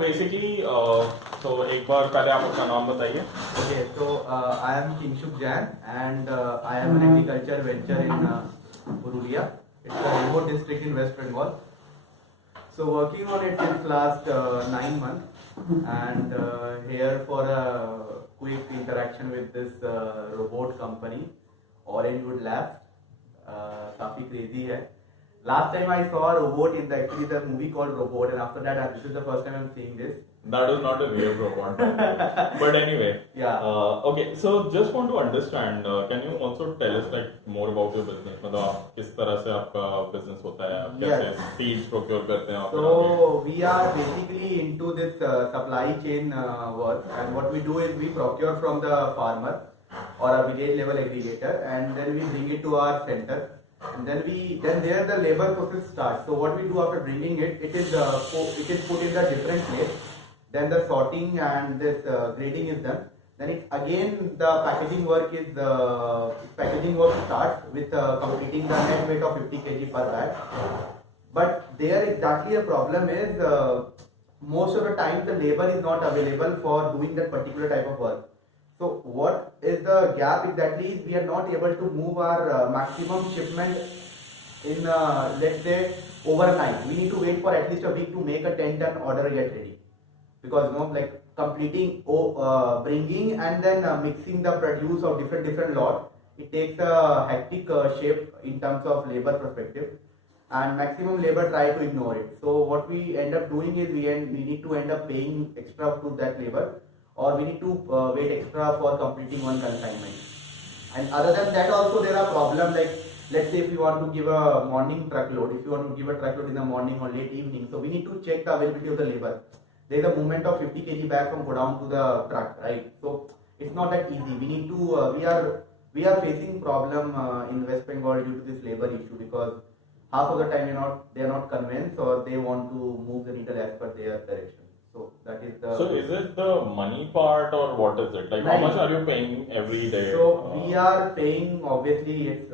Basically तो एक बार पहले आप अपना नाम बताइए. Okay, so I am Kinshuk Jain and I am an agriculture venture in Purulia. It's a remote district in West Bengal. So working on it since last 9 months and here for a quick interaction with this robot company, Orangewood Labs. काफी crazy है. Last time I saw a robot in actually the movie called Robot, and after that this is the first time I'm seeing this. That is not a real robot. But anyway. Yeah. Okay, so just want to understand, can you also tell us like more about your business? मतलब आप किस तरह से आपका business होता है, आप कैसे seeds procure करते हैं? So we are basically into this supply chain work, and what we do is we procure from the farmer or a village level aggregator, and then we bring it to our center. And then there the labor process starts. So what we do after bringing it, it is put in the different place. Then the sorting and this grading is done. Then it again the packaging work starts with completing the net weight of 50 kg per bag. But there exactly the problem is most of the time the labor is not available for doing that particular type of work. So what is the gap exactly is we are not able to move our maximum shipment in let's say overnight. We need to wait for at least a week to make a 10-ton order get ready, because like completing bringing and then mixing the produce of different lot, it takes a hectic shape in terms of labor perspective, and maximum labor try to ignore it. So what we end up doing is we need to end up paying extra to that labor, or we need to wait extra for completing one consignment. And other than that also there are problems, like let's say if you want to give a morning truckload, if you want to give a truckload in the morning or late evening, so we need to check the availability of the labor. There is a movement of 50 kg bag from godown to the truck, right? So it's not that easy. We need to we are facing problem in West Bengal due to this labor issue, because half of the time they are not convinced, or they want to move the needle as per their direction. So that is the. So is it the money part, or what is it? Like how much are you paying every day? So we are paying, obviously it's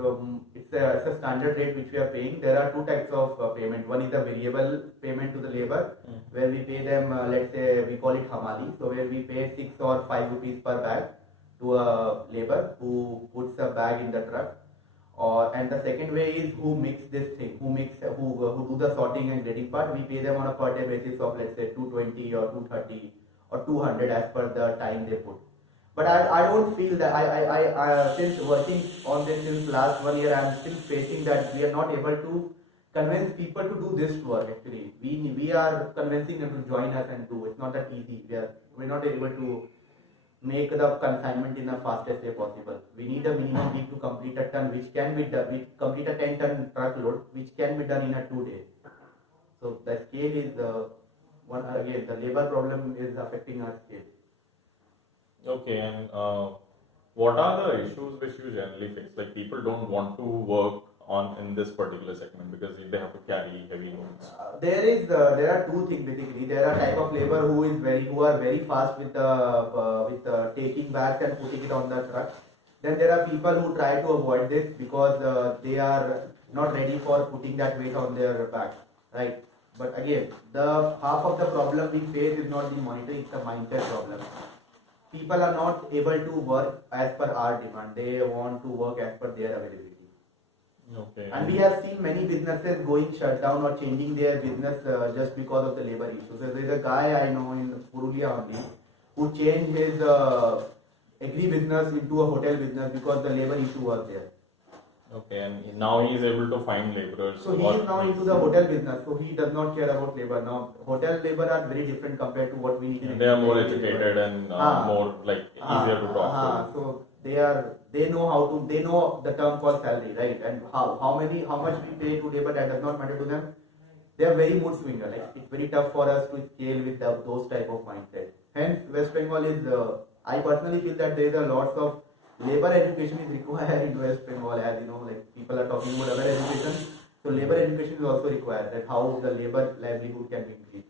a standard rate which we are paying. There are two types of payment. One is the variable payment to the labor, where we pay them, let's say we call it hamali. So where we pay 6 or 5 rupees per bag to a labor who puts a bag in the truck. And the second way is who mix this thing, who do the sorting and grading part. We pay them on a per day basis of let's say 220 or 230 or 200 as per the time they put. But I don't feel that I since working on this since last 1 year, I am still facing that we are not able to convince people to do this work. Actually, we are convincing them to join us and do. It's not that easy. We're not able to make the consignment in the fastest way possible. We need a minimum week to complete a ton, which can be done. We complete a 10-ton truckload, which can be done in a 2 days. So the scale is one again. The labor problem is affecting our scale. Okay, and what are the issues which you generally face? Like people don't want to work in this particular segment because they have to carry heavy loads. There are two things basically. There are type of labor who are very fast with taking bags and putting it on the truck. Then there are people who try to avoid this because they are not ready for putting that weight on their back, right? But again, the half of the problem we face is not the monitoring; it's the mindset problem. People are not able to work as per our demand. They want to work as per their availability. Okay. And we have seen many businesses going shut down or changing their business just because of the labor issues. So there is a guy I know in Purulia only who changed his agri business into a hotel business because the labor issue was there. Okay, and now he is able to find laborers. So he is now into the hotel business. So he does not care about labor now. Hotel labor are very different compared to what we need. And they are more educated and more like easier to talk to. So they know the term called salary, right? And how much we pay to labor, that does not matter to them. They are very mood swinger. Like it's very tough for us to scale with those type of mindset. Hence, West Bengal is. I personally feel that there is a lots of labor education is required in West Bengal. As you know, like people are talking about other education. So labor education is also required. That how the labor livelihood can be increased.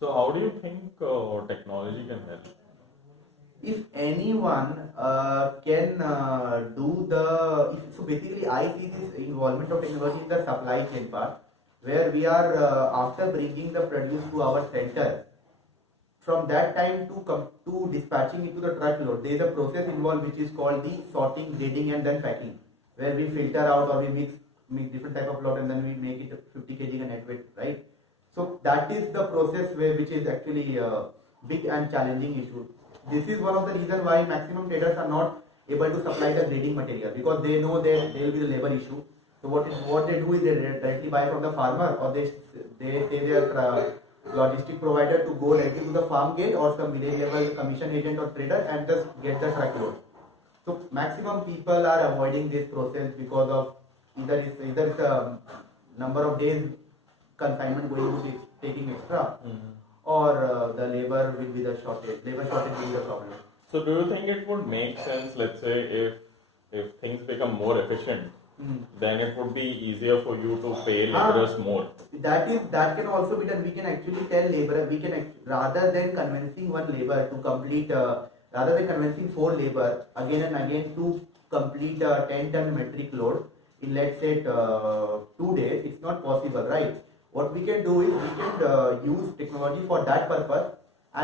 So how do you think technology can help? If anyone can so basically I see this involvement of technology in the supply chain part, where we are after bringing the produce to our center, from that time to dispatching into the truckload, there is a process involved which is called the sorting, grading, and then packing, where we filter out or we mix different type of load and then we make it a 50 kg net weight, right? So that is the process which is actually a big and challenging issue. This is one of the reasons why maximum traders are not able to supply the grading material, because they know that there will be the labor issue. So what they do is they directly buy from the farmer, or they say their logistic provider to go directly to the farm gate or some village level commission agent or trader and just get the truckload. So maximum people are avoiding this process because of either it's a number of days consignment going to be taking extra, or the labor will be the shortage. Labor shortage will be the problem. So do you think it would make sense, let's say, if things become more efficient, then it would be easier for you to pay laborers more? That can also be done. We can actually tell laborer, rather than convincing one labor to complete, rather than convincing 4 labor again and again to complete a 10-ton metric load in, let's say, 2 days, it's not possible, right? What we can do is we can use technology for that purpose,